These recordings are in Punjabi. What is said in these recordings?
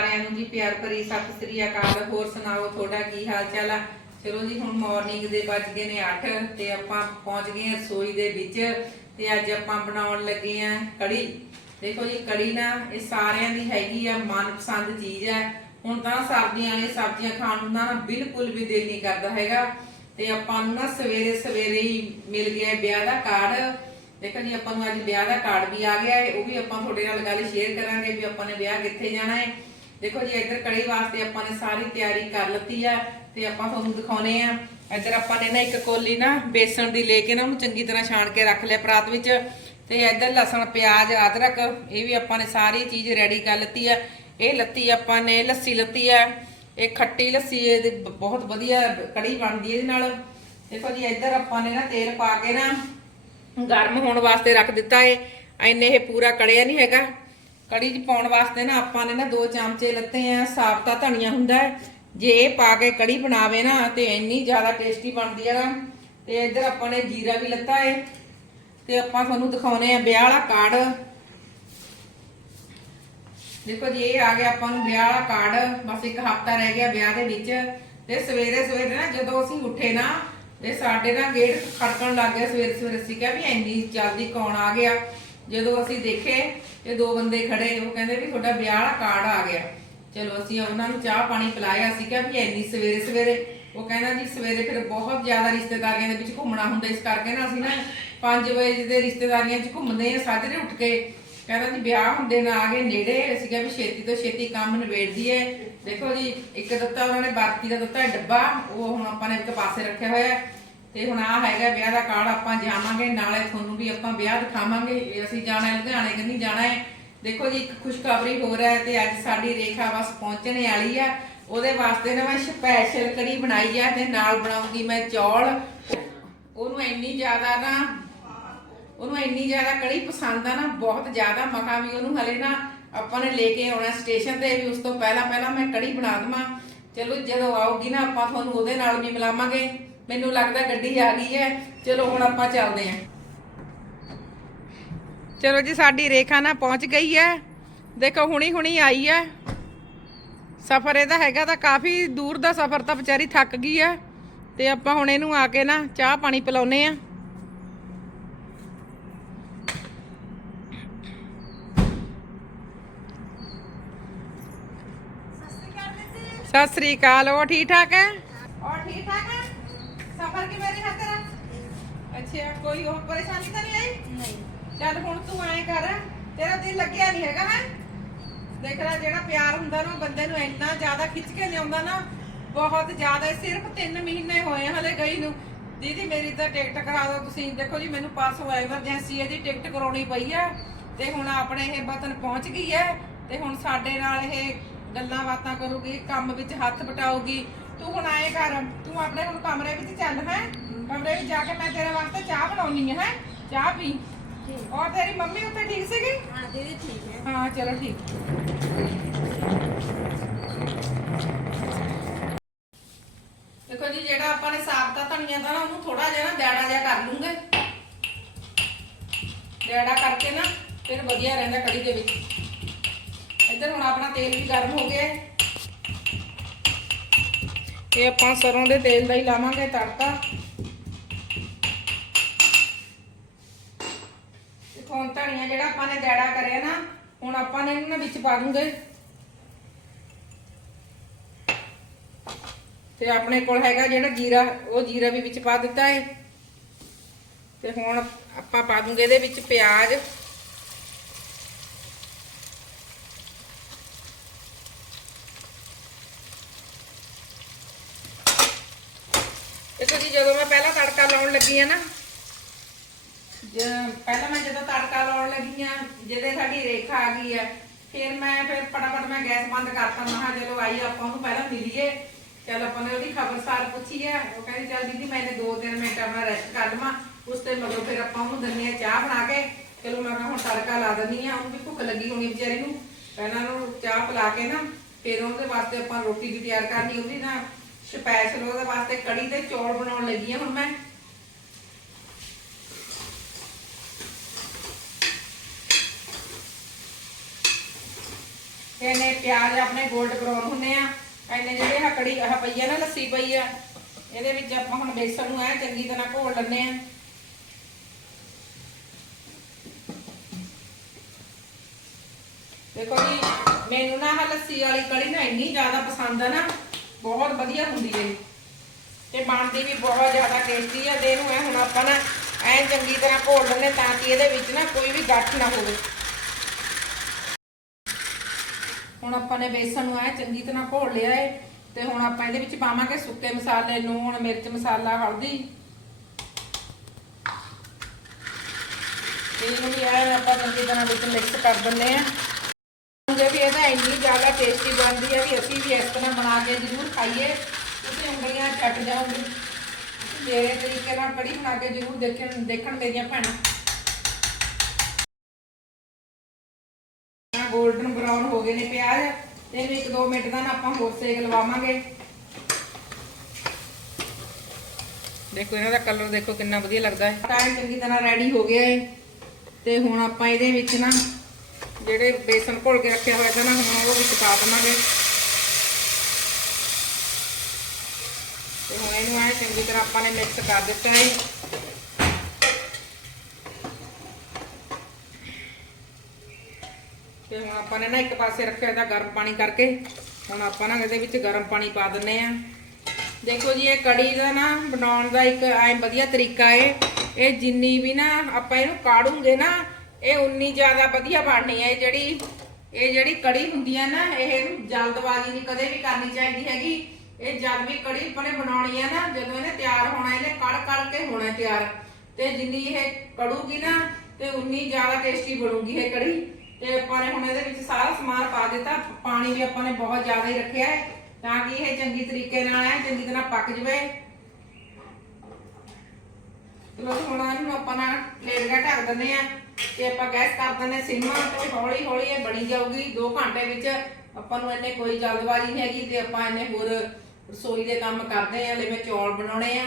ਸਾਰਿਆਂ ਨੂੰ ਜੀ ਪਿਆਰ ਭਰੀ ਸਤਿ ਸ੍ਰੀ ਅਕਾਲ। ਹੋਰ ਸੁਣਾਓ, ਤੁਹਾਡਾ ਕੀ ਹਾਲ ਚਾਲ ਆ? ਚਲੋ ਜੀ, ਹੁਣ ਮਾਰਨਿੰਗ ਦੇ ਵੱਜ ਗਏ ਨੇ 8 ਤੇ ਆਪਾਂ ਪਹੁੰਚ ਗਏ ਹਾਂ ਰਸੋਈ ਦੇ ਵਿੱਚ ਤੇ ਅੱਜ ਆਪਾਂ ਬਣਾਉਣ ਲੱਗੇ ਆ ਕੜੀ। ਦੇਖੋ ਜੀ, ਕੜੀ ਨਾ ਇਹ ਸਾਰਿਆਂ ਦੀ ਹੈਗੀ ਆ, ਮਨਪਸੰਦ ਚੀਜ਼ ਹੈ ਹੁਣ ਤਾਂ ਸਰਦੀਆਂ ਵਾਲੀਆਂ ਸਬਜ਼ੀਆਂ ਖਾਣ ਨੂੰ ਨਾ ਬਿਲਕੁਲ ਵੀ ਦਿਲ ਨਹੀਂ ਕਰਦਾ ਹੈਗਾ। ਤੇ ਆਪਾਂ ਨੂੰ ਨਾ ਸਵੇਰੇ ਸਵੇਰੇ ਹੀ ਮਿਲ ਗਿਆ ਵਿਆਹ ਦਾ ਕਾਰਡ ਦੇਖੋ ਜੀ, ਆਪਾਂ ਨੂੰ ਅੱਜ ਵਿਆਹ ਦਾ ਕਾਰਡ ਵੀ ਆ ਗਿਆ ਹੈ। ਉਹ ਵੀ ਆਪਾਂ ਤੁਹਾਡੇ ਨਾਲ ਗੱਲ ਸ਼ੇਅਰ ਕਰਾਂਗੇ ਵੀ ਆਪਾਂ ਨੇ ਵਿਆਹ ਕਿੱਥੇ ਜਾਣਾ ਹੈ। ਦੇਖੋ ਜੀ, ਇੱਧਰ ਕੜੀ ਵਾਸਤੇ ਆਪਾਂ ਨੇ ਸਾਰੀ ਤਿਆਰੀ ਕਰ ਲੱਤੀ ਆ ਤੇ ਆਪਾਂ ਤੁਹਾਨੂੰ ਦਿਖਾਉਨੇ ਆ। ਇੱਧਰ ਆਪਾਂ ਨੇ ਨਾ ਇੱਕ ਕੋਲੀ ਨਾ ਬੇਸਣ ਦੀ ਲੈ ਕੇ ਨਾ ਉਹਨੂੰ ਚੰਗੀ ਤਰ੍ਹਾਂ ਛਾਣ ਕੇ ਰੱਖ ਲਿਆ ਪਰਾਤ ਵਿੱਚ। ਤੇ ਇੱਧਰ ਲਸਣ, ਪਿਆਜ਼, ਅਦਰਕ ਇਹ ਵੀ ਆਪਾਂ ਨੇ ਸਾਰੀ ਚੀਜ਼ ਰੈਡੀ ਕਰ ਲੱਤੀ ਆ। ਇਹ ਲੱਤੀ ਆਪਾਂ ਨੇ ਲੱਸੀ ਲੱਤੀ ਆ। ਇਹ ਖੱਟੀ ਲੱਸੀ, ਇਹਦੇ ਬਹੁਤ ਵਧੀਆ ਕੜੀ ਬਣਦੀ ਇਹਦੇ ਨਾਲ। ਦੇਖੋ ਜੀ, ਇੱਧਰ ਆਪਾਂ ਨੇ ਨਾ ਤੇਲ ਪਾ ਕੇ ਨਾ ਗਰਮ ਹੋਣ ਵਾਸਤੇ ਰੱਖ ਦਿੱਤਾ ਏ। ਐਨੇ ਇਹ ਪੂਰਾ ਕੜਿਆ ਨਹੀਂ ਹੈਗਾ। ਕੜੀ 'ਚ ਪਾਉਣ ਵਾਸਤੇ ਨਾ ਆਪਾਂ ਨੇ ਨਾ ਦੋ ਚਮਚੇ ਲੱਤੇ ਆ, ਸਾਬਤਾ ਧਨੀਆ ਹੁੰਦਾ ਹੈ। ਜੇ ਇਹ ਪਾ ਕੇ ਕੜੀ ਬਣਾਵੇ ਨਾ ਤੇ ਇੰਨੀ ਜ਼ਿਆਦਾ ਟੇਸਟੀ ਬਣਦੀ ਹੈ ਨਾ। ਤੇ ਇੱਧਰ ਆਪਾਂ ਨੇ ਜੀਰਾ ਵੀ ਲੱਤਾ ਏ। ਤੇ ਆਪਾਂ ਤੁਹਾਨੂੰ ਦਿਖਾਉਨੇ ਆ ਵਿਆਹ ਵਾਲਾ ਕਾਰਡ। ਦੇਖੋ ਜੀ, ਇਹ ਆ ਗਿਆ ਆਪਾਂ ਨੂੰ ਵਿਆਹ ਵਾਲਾ ਕਾਰਡ। ਬਸ ਇੱਕ ਹਫਤਾ ਰਹਿ ਗਿਆ ਵਿਆਹ ਦੇ ਵਿੱਚ। ਤੇ ਸਵੇਰੇ ਸਵੇਰੇ ਨਾ ਜਦੋਂ ਅਸੀਂ ਉੱਠੇ ਨਾ, ਤੇ ਸਾਡੇ ਨਾ ਗੇਟ ਖੜਕਣ ਲੱਗ ਗਿਆ ਸਵੇਰੇ ਸਵੇਰੇ ਅਸੀਂ ਕਿਹਾ ਵੀ ਇੰਨੀ ਜਲਦੀ ਕੌਣ ਆ ਗਿਆ? ਜਦੋਂ ਅਸੀਂ ਦੇਖੇ ਤੇ ਦੋ ਬੰਦੇ ਖੜੇ, ਉਹ ਕਹਿੰਦੇ ਵੀ ਤੁਹਾਡਾ ਵਿਆਹ ਵਾਲਾ ਕਾਰਡ ਆ ਗਿਆ। ਚਲੋ ਅਸੀਂ ਉਹਨਾਂ ਨੂੰ ਚਾਹ ਪਾਣੀ ਪਿਲਾਇਆ, ਅਸੀਂ ਕਿਹਾ ਵੀ ਇੰਨੀ ਸਵੇਰੇ ਸਵੇਰੇ। ਉਹ ਕਹਿੰਦਾ ਜੀ ਸਵੇਰੇ ਫਿਰ ਬਹੁਤ ਜ਼ਿਆਦਾ ਰਿਸ਼ਤੇਦਾਰੀਆਂ ਦੇ ਵਿੱਚ ਘੁੰਮਣਾ ਹੁੰਦਾ, ਇਸ ਕਰਕੇ ਨਾ ਅਸੀਂ ਨਾ 5 ਵਜੇ ਦੇ ਰਿਸ਼ਤੇਦਾਰੀਆਂ 'ਚ ਘੁੰਮਦੇ ਆ ਸਾਜਰੇ ਉੱਠ ਕੇ। ਕਹਿੰਦਾ ਜੀ ਵਿਆਹ ਹੁੰਦੇ ਨਾ ਆ ਗਏ ਨੇੜੇ, ਅਸੀਂ ਕਿਹਾ ਵੀ ਛੇਤੀ ਤੋਂ ਛੇਤੀ ਕੰਮ ਨਿਬੇੜ ਦਈਏ ਦੇਖੋ ਜੀ, ਇੱਕ ਦਿੱਤਾ ਉਹਨਾਂ ਨੇ, ਬਾਕੀ ਦਾ ਦਿੱਤਾ ਡੱਬਾ, ਉਹ ਹੁਣ ਆਪਾਂ ਨੇ ਇੱਕ ਪਾਸੇ ਰੱਖਿਆ ਹੋਇਆ। ਤੇ ਹੁਣ ਆ ਹੈਗਾ ਵਿਆਹ ਦਾ ਕਾਰਡ, ਆਪਾਂ ਜਾਵਾਂਗੇ, ਨਾਲੇ ਤੁਹਾਨੂੰ ਵੀ ਆਪਾਂ ਵਿਆਹ ਦਿਖਾਵਾਂਗੇ। ਅਸੀਂ ਜਾਣਾ ਲੁਧਿਆਣੇ ਕੰਨੀ ਜਾਣਾ ਹੈ। ਦੇਖੋ ਜੀ, ਇੱਕ ਖੁਸ਼ਖਬਰੀ ਹੋ ਰਿਹਾ ਹੈ ਤੇ ਅੱਜ ਸਾਡੀ ਰੇਖਾ ਬਸ ਪਹੁੰਚਣੇ ਵਾਲੀ ਆ। ਉਹਦੇ ਵਾਸਤੇ ਨਾ ਮੈਂ ਸਪੈਸ਼ਲ ਕੜੀ ਬਣਾਈ ਆ ਤੇ ਨਾਲ ਬਣਾਉਂਗੀ ਮੈਂ ਚੌਲ। ਉਹਨੂੰ ਇੰਨੀ ਜ਼ਿਆਦਾ ਨਾ, ਉਹਨੂੰ ਇੰਨੀ ਜ਼ਿਆਦਾ ਕੜੀ ਪਸੰਦ ਆ ਨਾ, ਬਹੁਤ ਜ਼ਿਆਦਾ ਮਖਾ ਵੀ ਉਹਨੂੰ ਹਲੇ ਨਾ ਆਪਾਂ ਨੇ ਲੈ ਕੇ ਆਉਣਾ ਸਟੇਸ਼ਨ ਤੇ ਵੀ ਉਸ ਤੋਂ ਪਹਿਲਾਂ ਪਹਿਲਾਂ ਮੈਂ ਕੜੀ ਬਣਾ ਦਵਾਂ। ਚਲੋ ਜਦੋਂ ਆਊਗੀ ਨਾ ਆਪਾਂ ਤੁਹਾਨੂੰ ਉਹਦੇ ਨਾਲ ਵੀ ਮਿਲਾਵਾਂਗੇ। ਮੈਨੂੰ ਲੱਗਦਾ ਗੱਡੀ ਆ ਗਈ ਹੈ। ਚਲੋ ਹੁਣ ਆਪਾਂ ਚੱਲਦੇ ਆਂ ਚਲੋ ਜੀ ਸਾਡੀ ਰੇਖਾ ਨਾ ਪਹੁੰਚ ਗਈ ਹੈ। ਦੇਖੋ ਹੁਣੀ ਹੁਣੀ ਆਈ ਹੈ। ਸਫ਼ਰ ਇਹਦਾ ਹੈਗਾ ਤਾਂ ਕਾਫੀ ਦੂਰ ਦਾ ਸਫ਼ਰ ਤਾਂ ਵਿਚਾਰੀ ਥੱਕ ਗਈ ਹੈ। ਤੇ ਆਪਾਂ ਹੁਣ ਇਹਨੂੰ ਆ ਕੇ ਨਾ ਚਾਹ ਪਾਣੀ ਪਿਲਾਉਨੇ ਆ ਸਤਿ ਸ੍ਰੀ ਅਕਾਲ ਉਹ ਠੀਕ ਠਾਕ ਹੈ? ਔਰ ਠੀਕ ਠਾਕ ਹੈ? ਸਫ਼ਰ ਕਿਵੇਂ ਰਿਹਾ ਤੇਰਾ? ਅੱਛਾ ਕੋਈ ਹੋਰ ਪਰੇਸ਼ਾਨੀ ਤਾਂ ਨਹੀਂ ਆਈ? ਨਹੀਂ। ਚੱਲ ਹੁਣ ਤੂੰ ਐਂ ਕਰ ਤੇਰਾ ਦਿਲ ਲੱਗਿਆ ਨਹੀਂ ਹੈਗਾ ਹੈ? ਦੇਖ ਲੈ ਜਿਹੜਾ ਪਿਆਰ ਹੁੰਦਾ ਨਾ ਉਹ ਬੰਦੇ ਨੂੰ ਇੰਨਾ ਜ਼ਿਆਦਾ ਖਿੱਚ ਕੇ ਲਿਆਉਂਦਾ ਨਾ ਬਹੁਤ ਜ਼ਿਆਦਾ ਸਿਰਫ 3 ਮਹੀਨੇ ਹੋਏ ਆ ਹਲੇ ਗਈ ਨੂੰ। ਦੀਦੀ ਮੇਰੀ ਤਾਂ ਟਿਕਟ ਕਰਾ ਦਿਓ ਤੁਸੀਂ। ਦੇਖੋ ਜੀ ਮੈਨੂੰ ਪਰਸੋਂ ਐਮਰਜੈਂਸੀ ਇਹਦੀ ਟਿਕਟ ਕਰਾਉਣੀ ਪਈ ਆ। ਤੇ ਹੁਣ ਆਪਣੇ ਇਹ ਵਤਨ ਪਹੁੰਚ ਗਈ ਹੈ। ਤੇ ਹੁਣ ਸਾਡੇ ਨਾਲ ਇਹ ਗੱਲਾਂ ਬਾਤਾਂ ਕਰੂਗੀ ਕੰਮ ਵਿੱਚ ਹੱਥ ਵਟਾਊਗੀ। ਤੂੰ ਹੁਣ ਆਏ ਕਰ ਤੂੰ ਆਪਣੇ ਹੁਣ ਕਮਰੇ ਵਿੱਚ ਚੱਲ ਹੈ। ਕਮਰੇ ਵਿੱਚ ਜਾ ਕੇ ਮੈਂ ਤੇਰੇ ਵਾਸਤੇ ਚਾਹ ਬਣਾਉਣੀ ਹੈ ਹੈਂ? ਚਾਹ ਪੀ। ਔਰ ਤੇਰੀ ਮੰਮੀ ਉੱਥੇ ਠੀਕ ਸੀਗੀ? ਹਾਂ ਦੀਦੀ ਠੀਕ ਹੈ। ਹਾਂ ਚਲੋ ਠੀਕ। ਦੇਖੋ ਜੀ ਜਿਹੜਾ ਆਪਾਂ ਨੇ ਸਾਬਤਾ ਧਨੀਆ ਦਾ ਨਾ ਉਹਨੂੰ ਥੋੜਾ ਜਿਹਾ ਨਾ ਡੈੜਾ ਜਿਹਾ ਕਰ ਲੂੰਗੇ। ਡੈੜਾ ਕਰਕੇ ਨਾ ਫਿਰ ਵਧੀਆ ਰਹਿੰਦਾ ਕੜੀ ਦੇ ਵਿੱਚ। ਇੱਧਰ ਹੁਣ ਆਪਣਾ ਤੇਲ ਵੀ ਗਰਮ ਹੋ ਗਿਆ। ਹੈ ਇਹ ਆਪਾਂ ਸਰੋਂ ਦੇ ਤੇਲ ਦਾ ਹੀ ਲਾਵਾਂਗੇ ਤੜਕਾ। ਤੇ ਹੁਣ ਧਨੀਆ ਜਿਹੜਾ ਆਪਾਂ ਨੇ ਡੈੜਾ ਕਰਿਆ ਨਾ, ਹੁਣ ਆਪਾਂ ਨੇ ਇਹਨੂੰ ਵਿੱਚ ਪਾ ਦੂੰਗੇ। ਤੇ ਆਪਣੇ ਕੋਲ ਹੈਗਾ ਜਿਹੜਾ ਜੀਰਾ, ਉਹ ਜੀਰਾ ਵੀ ਵਿੱਚ ਪਾ ਦਿੱਤਾ ਹੈ ਤੇ ਹੁਣ ਆਪਾਂ ਪਾ ਦੂੰਗੇ ਇਹਦੇ ਵਿੱਚ ਪਿਆਜ਼। ਦੇਖੋ ਜੀ, ਜਦੋਂ ਮੈਂ ਪਹਿਲਾਂ ਤੜਕਾ ਲਾਉਣ ਲੱਗੀ ਆ ਨਾ ਪਹਿਲਾਂ ਮੈਂ ਜਦੋਂ ਤੜਕਾ ਲਾਉਣ ਲੱਗੀ ਆ ਜਿਹਦੇ ਸਾਡੀ ਰੇਖਾ ਆ ਗਈ ਆ, ਫਿਰ ਮੈਂ ਫਿਰ ਫਟਾਫਟ ਮੈਂ ਗੈਸ ਬੰਦ ਕਰਤਾ, ਮੈਂ ਕਿਹਾ ਆਈ ਆਪਾਂ ਉਹਨੂੰ ਪਹਿਲਾਂ ਮਿਲੀਏ। ਚੱਲ ਆਪਾਂ ਨੇ ਉਹਦੀ ਖਬਰਸਾਰ ਪੁੱਛੀ ਆ, ਉਹ ਕਹਿੰਦੀ, ਚੱਲ ਦੀਦੀ ਮੈਨੇ 2-3 ਮਿੰਟ ਆਪਣਾ ਰੈਸਟ ਕਰ ਲਵਾਂ, ਉਸ ਤੇ ਮਗਰੋਂ ਫਿਰ ਆਪਾਂ ਉਹਨੂੰ ਦਿੰਨੇ ਚਾਹ ਬਣਾ ਕੇ। ਚਲੋ ਮੈਂ ਹੁਣ ਤੜਕਾ ਲਾ ਦਿੰਨੀ ਆ, ਉਹਨੂੰ ਵੀ ਭੁੱਖ ਲੱਗੀ ਹੋਣੀ ਵਿਚਾਰੀ ਨੂੰ। ਪਹਿਲਾਂ ਉਹਨੂੰ ਚਾਹ ਪਿਲਾ ਕੇ ਨਾ, ਫਿਰ ਉਹਦੇ ਵਾਸਤੇ ਆਪਾਂ ਰੋਟੀ ਵੀ ਤਿਆਰ ਕਰਨੀ ਉਹਦੀ ਨਾ ਸਪੈਸ਼ਲ ਉਹਦੇ ਵਾਸਤੇ ਕੜੀ ਤੇ ਚੌਲ ਬਣਾਉਣ ਲੱਗੀ ਆ ਹੁਣ ਮੈਂ। ਇਹਨੇ ਪਿਆਜ਼ ਆਪਣੇ 골ਡ ਬਰਾਊਨ ਹੁੰਨੇ ਆ, ਇਹਨੇ ਜਿਹੜੇ ਆਹ ਕੜੀ, ਆਹ ਪਈ ਆ ਨਾ ਲੱਸੀ ਪਈ ਆ, ਇਹਦੇ ਵਿੱਚ ਆਪਾਂ ਹੁਣ ਬੇਸਣ ਨੂੰ ਐ ਚੰਗੀ ਤਰ੍ਹਾਂ ਘੋਲ ਲੈਣੇ ਆ। ਦੇਖੋ ਜੀ, ਮੈਨੂੰ ਨਾ ਆਹ ਲੱਸੀ ਵਾਲੀ ਕੜੀ ਨਾ ਇੰਨੀ ਜ਼ਿਆਦਾ ਪਸੰਦ ਆ ਨਾ ਬਹੁਤ ਵਧੀਆ ਹੁੰਦੀ ਹੈ ਤੇ ਬਣਦੀ ਵੀ ਬਹੁਤ ਜ਼ਿਆਦਾ ਟੇਸਟੀ ਆ, ਤੇ ਇਹਨੂੰ ਐ ਹੁਣ ਆਪਾਂ ਨਾ ਐ ਚੰਗੀ ਤਰ੍ਹਾਂ ਘੋਲ ਲੈਣੇ ਤਾਂ ਕਿ ਇਹਦੇ ਵਿੱਚ ਨਾ ਕੋਈ ਵੀ ਗੱਠ ਨਾ ਹੋਵੇ। ਹੁਣ ਆਪਾਂ ਨੇ ਬੇਸਣ ਨੂੰ ਐ ਚੰਗੀ ਤਰ੍ਹਾਂ ਘੋਲ ਲਿਆ ਏ, ਤੇ ਹੁਣ ਆਪਾਂ ਇਹਦੇ ਵਿੱਚ ਪਾਵਾਂਗੇ ਸੁੱਕੇ ਮਸਾਲੇ, ਲੂਣ, ਮਿਰਚ ਮਸਾਲਾ, ਹਲਦੀ। ਇਹਨੂੰ ਵੀ ਐ ਆਪਾਂ ਚੰਗੀ ਤਰ੍ਹਾਂ ਵਿੱਚ ਮਿਕਸ ਕਰ ਦਿੰਦੇ ਆ ਜੇ ਵੀ ਇਹਦਾ ਇੰਨੀ ਜ਼ਿਆਦਾ ਟੇਸਟੀ ਬਣਦੀ ਹੈ ਵੀ ਅਸੀਂ ਵੀ ਇਸ ਤਰ੍ਹਾਂ ਬਣਾ ਕੇ ਜ਼ਰੂਰ ਖਾਈਏ। ਤੁਸੀਂ ਉਂਗਲੀਆਂ ਛੱਟ ਜਾਓਗੇ। ਮੇਰੇ ਤਰੀਕੇ ਨਾਲ ਕੜੀ ਬਣਾ ਕੇ ਜ਼ਰੂਰ ਦੇਖਣ ਦੇਖਣ ਮੇਰੀਆਂ ਭੈਣਾਂ। ਗੋਲਡਨ ਬਰਾਊਨ ਹੋ ਗਏ ਨੇ ਪਿਆਜ਼। ਇਹਨੂੰ ਇੱਕ ਦੋ ਮਿੰਟ ਦਾ ਨਾ ਆਪਾਂ ਹੋਰ ਸੇਕ ਲਵਾਵਾਂਗੇ। ਦੇਖੋ, ਇਹਨਾਂ ਦਾ ਕਲਰ ਦੇਖੋ ਕਿੰਨਾ ਵਧੀਆ ਲੱਗਦਾ ਹੈ। ਤਾਂ ਚੰਗੀ ਤਰ੍ਹਾਂ ਰੈਡੀ ਹੋ ਗਿਆ ਹੈ। ਤੇ ਹੁਣ ਆਪਾਂ ਇਹਦੇ ਵਿੱਚ ਨਾ ਜਿਹੜੇ ਬੇਸਨ ਘੋਲ ਕੇ ਰੱਖਿਆ ਹੋਇਆ ਤਾਂ ਨਾ ਹੁਣ ਉਹ ਵਿੱਚ ਪਾ ਦਵਾਂਗੇ। ਤੇ ਹੁਣ ਇਹਨੂੰ ਐ ਚੰਗੀ ਤਰ੍ਹਾਂ ਆਪਾਂ ਨੇ ਮਿਕਸ ਕਰ ਦਿੱਤਾ ਹੈ। ਤੇ ਹੁਣ ਆਪਾਂ ਨੇ ਨਾ ਇੱਕ ਪਾਸੇ ਰੱਖਿਆ ਤਾਂ ਗਰਮ ਪਾਣੀ ਕਰਕੇ। ਹੁਣ ਆਪਾਂ ਨਾ ਇਹਦੇ ਵਿੱਚ ਗਰਮ ਪਾਣੀ ਪਾ ਦਿੰਨੇ ਆ ਦੇਖੋ ਜੀ, ਇਹ ਕੜੀ ਦਾ ਨਾ ਬਣਾਉਣ ਦਾ ਇੱਕ ਐ ਵਧੀਆ ਤਰੀਕਾ ਏ ਇਹ ਜਿੰਨੀ ਵੀ ਨਾ ਆਪਾਂ ਇਹਨੂੰ ਕਾੜੂਗੇ ਨਾ ਇਹ ਉਨੀ ਜ਼ਿਆਦਾ ਵਧੀਆ ਬਣਨੀ ਹੈ, ਇਹ ਜਿਹੜੀ ਇਹ ਜਿਹੜੀ ਕੜੀ ਹੁੰਦੀ ਹੈ ਨਾ, ਇਹ ਜਲਦਬਾਜ਼ੀ ਨਹੀਂ ਕਦੇ ਵੀ ਕਰਨੀ ਚਾਹੀਦੀ ਹੈਗੀ। ਇਹ ਜਦ ਵੀ ਕੜੀ ਆਪਾਂ ਬਣਾਉਣੀ ਹੈ ਨਾ, ਜਦੋਂ ਇਹਨੇ ਤਿਆਰ ਹੋਣਾ, ਇਹਨੇ ਕੜ ਕੜ ਕੇ ਹੋਣਾ ਤਿਆਰ। ਤੇ ਜਿੰਨੀ ਇਹ ਕੜੂਗੀ ਨਾ, ਤੇ ਉਨੀ ਜ਼ਿਆਦਾ ਟੇਸਟੀ ਬਣੂਗੀ ਇਹ ਕੜੀ। ਤੇ ਆਪਾਂ ਨੇ ਹੁਣ ਇਹਦੇ ਵਿੱਚ ਸਾਰਾ ਸਮਾਨ ਪਾ ਦਿੱਤਾ, ਪਾਣੀ ਵੀ ਆਪਾਂ ਨੇ ਬਹੁਤ ਜ਼ਿਆਦਾ ਹੀ ਰੱਖਿਆ ਹੈ, ਤਾਂ ਕਿ ਇਹ ਚੰਗੀ ਤਰੀਕੇ ਨਾਲ ਐ ਚੰਗੀ ਤਰ੍ਹਾਂ ਪੱਕ ਜਵੇ। ਚਲੋ ਹੁਣ ਇਹਨੂੰ ਆਪਾਂ ਨਾ ਪਲੇਟ ਦਾ ਢੱਕ ਦਿੰਦੇ ਆ ਤੇ ਆਪਾਂ ਗੈਸ ਕਰ ਦਿੰਦੇ ਸਿਮ ਤੇ ਹੌਲੀ ਹੌਲੀ ਇਹ ਬਣੀ ਜਾਊਗੀ 2 ਘੰਟੇ ਵਿੱਚ ਆਪਾਂ ਨੂੰ ਇੰਨੇ ਕੋਈ ਜਲਦਬਾਜ਼ੀ ਨਹੀਂ ਹੈਗੀ ਤੇ ਆਪਾਂ ਇੰਨੇ ਹੋਰ ਰਸੋਈ ਦੇ ਕੰਮ ਕਰਦੇ ਆ ਲੈ ਮੈਂ ਚੌਲ ਬਣਾਉਣੇ ਆ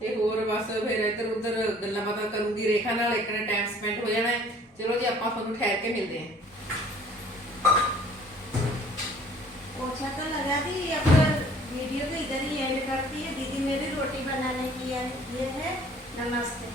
ਤੇ ਹੋਰ ਬਸ ਫਿਰ ਇੱਧਰ ਉੱਧਰ ਗੱਲਾਂ ਬਾਤਾਂ ਕਰੂੰਗੀ ਰੇਖਾ ਨਾਲ ਇੱਕ ਨੇ ਟਾਈਮ ਸਪੈਂਡ ਹੋ ਜਾਣਾ ਹੈ। ਚਲੋ ਜੀ ਆਪਾਂ ਤੁਹਾਨੂੰ ਠਹਿਰ ਕੇ ਮਿਲਦੇ ਹਾਂ पोछा तो लगा दी अब वीडियो तो इधर ही एंड करती है दीदी मेरी रोटी बनाने की है ये है नमस्ते